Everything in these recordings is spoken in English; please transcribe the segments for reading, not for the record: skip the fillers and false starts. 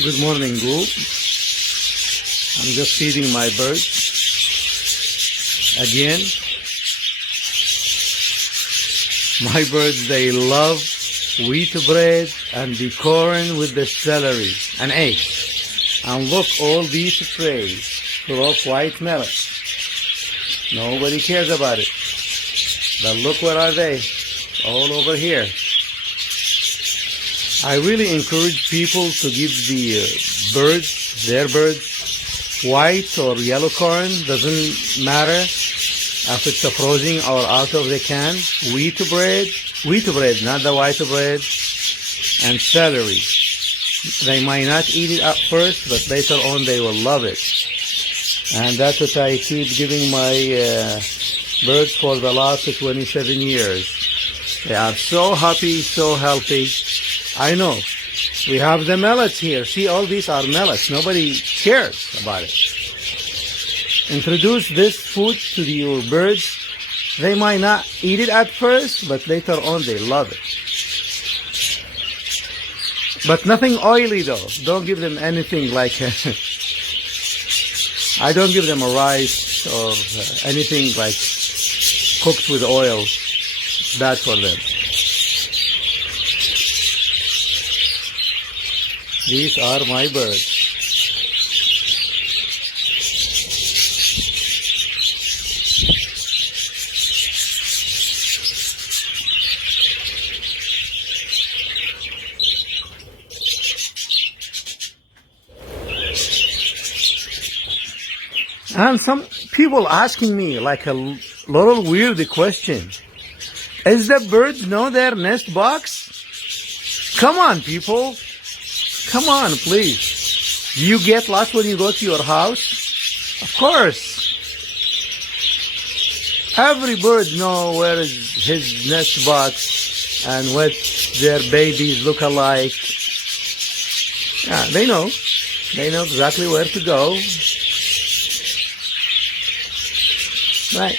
Good morning, group. I'm just feeding my birds. Again, my birds, they love wheat bread and the corn with the celery and eggs. And look, all these trays full of white melon. Nobody cares about it. But look, where are they? All over here. I really encourage people to give the birds, their birds, white or yellow corn, doesn't matter if it's a frozen or out of the can, wheat bread, not the white bread, and celery. They might not eat it at first, but later on they will love it. And that's what I keep giving my birds for the last 27 years. They are so happy, so healthy. I know. We have the mallets here. See, all these are mallets. Nobody cares about it. Introduce this food to your birds. They might not eat it at first, but later on they love it. But nothing oily though. Don't give them anything like... I don't give them a rice or anything like cooked with oil. It's bad for them. These are my birds. And some people asking me like a little weird question. Is the birds know their nest box? Come on, people. Come on, please. Do you get lost when you go to your house? Of course. Every bird knows where is his nest box and what their babies look alike. Yeah, they know. They know exactly where to go. Right.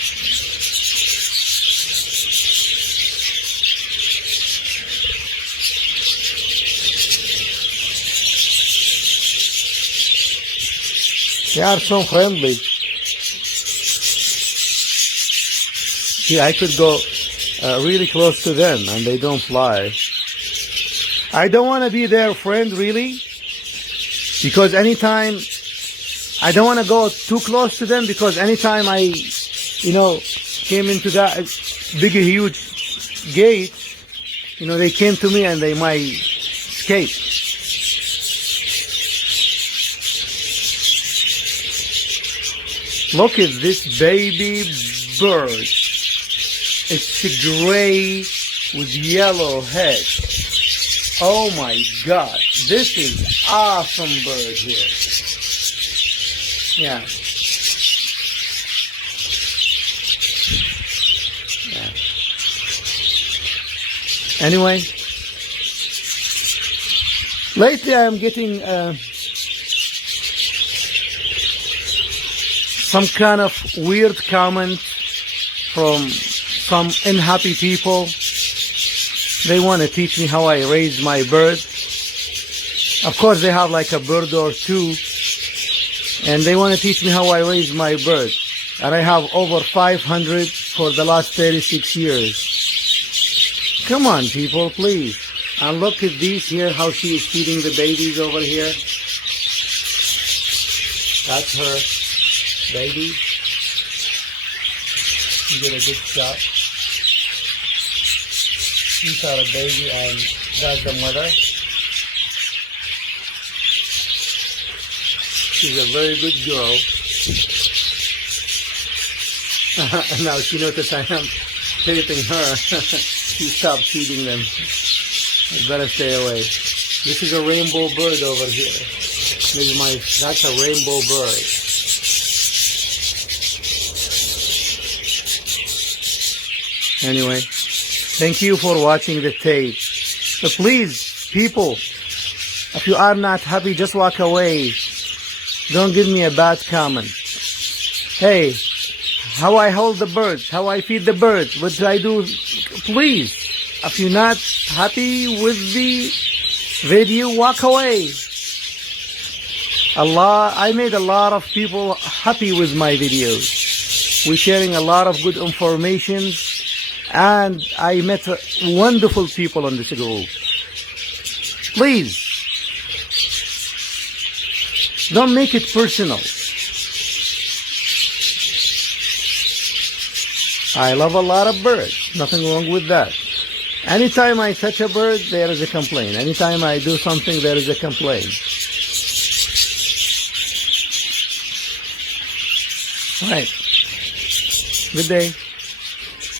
They are so friendly. See, I could go really close to them and they don't fly. I don't want to be their friend really, because anytime I don't want to go too close to them, because anytime I came into that big huge gate, they came to me and they might escape. Look at this baby bird. It's gray with yellow head. Oh my God, this is awesome bird here. Yeah. Anyway, lately I am getting some kind of weird comment from some unhappy people. They want to teach me how I raise my bird. Of course, they have like a bird or two, and they want to teach me how I raise my bird. And I have over 500 for the last 36 years. Come on, people, please. And look at these here, how she is feeding the babies over here. That's her baby. You get a good shot. These are a baby and that's the mother. She's a very good girl. Now she noticed I am taping her. She stopped feeding them. I better stay away. This is a rainbow bird over here. That's a rainbow bird. Anyway, thank you for watching the tape. So please, people, if you are not happy, just walk away. Don't give me a bad comment. Hey, how I hold the birds, how I feed the birds, what do I do? Please, if you're not happy with the video, walk away. I made a lot of people happy with my videos. We're sharing a lot of good information, and I met wonderful people on this group. Please, don't make it personal. I love a lot of birds. Nothing wrong with that. Anytime I touch a bird, there is a complaint. Anytime I do something, there is a complaint. All right. Good day.